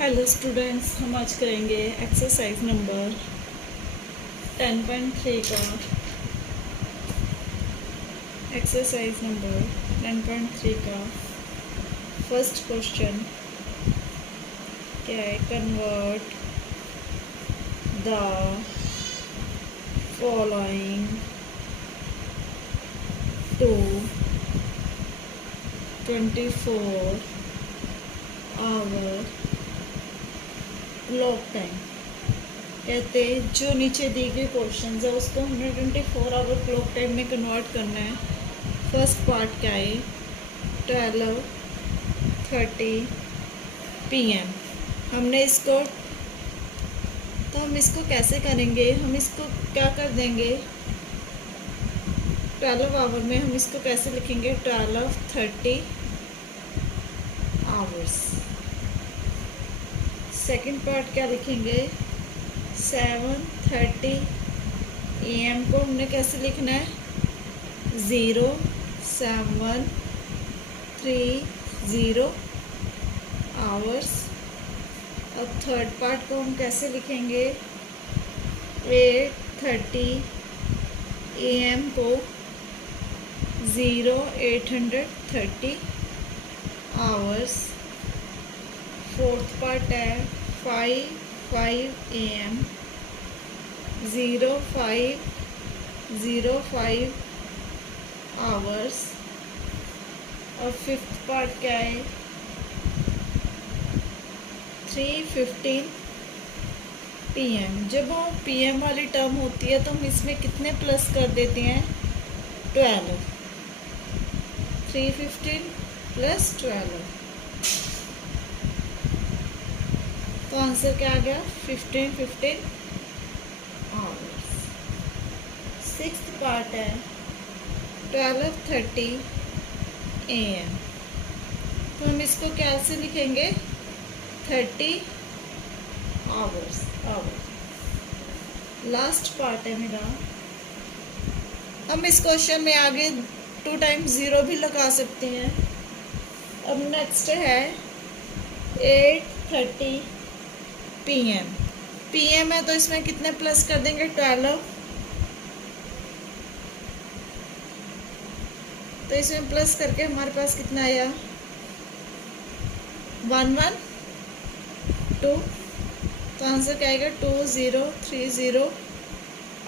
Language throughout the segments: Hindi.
हेलो स्टूडेंट्स, हम आज करेंगे एक्सरसाइज नंबर 10.3 का। एक्सरसाइज नंबर 10.3 का फर्स्ट क्वेश्चन क्या है? Convert the following to 24 hour clock time. कहते जो नीचे दी गई क्वेश्चन है उसको हमने 24 आवर क्लॉक टाइम में कन्वर्ट करना है। फर्स्ट पार्ट क्या है? 12:30 PM। हमने इसको हम इसको कैसे करेंगे? हम इसको क्या कर देंगे? 12 आवर में हम इसको कैसे लिखेंगे? 12:30 आवर्स। सेकंड पार्ट क्या लिखेंगे? 7:30 AM को हमने कैसे लिखना है? 0730 आवर्स। और थर्ड पार्ट को हम कैसे लिखेंगे? 8:30 AM को 0830 आवर्स। फोर्थ पार्ट है 5 AM 0505 आवर्स। और फिफ्थ पार्ट क्या है? 3:15 PM। जब वो PM वाली टर्म होती है तो हम इसमें कितने प्लस कर देते हैं? 12। 3:15 + 12 तो आंसर क्या आ गया? 15 आवर्स। सिक्स्थ पार्ट है 12:30 AM। तो हम इसको कैसे लिखेंगे? 30 आवर्स। लास्ट पार्ट है मेरा। हम इस क्वेश्चन में आगे 2 टाइम्स 0 भी लगा सकते हैं। अब नेक्स्ट है 8:30 PM। PM है तो इसमें कितने प्लस कर देंगे? 12। तो इसमें प्लस करके हमारे पास कितना आया? 112। तो आंसर क्या आएगा? 2030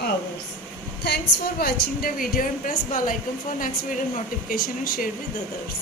hours. Thanks for watching the video and press bell icon for next video notification and share with others.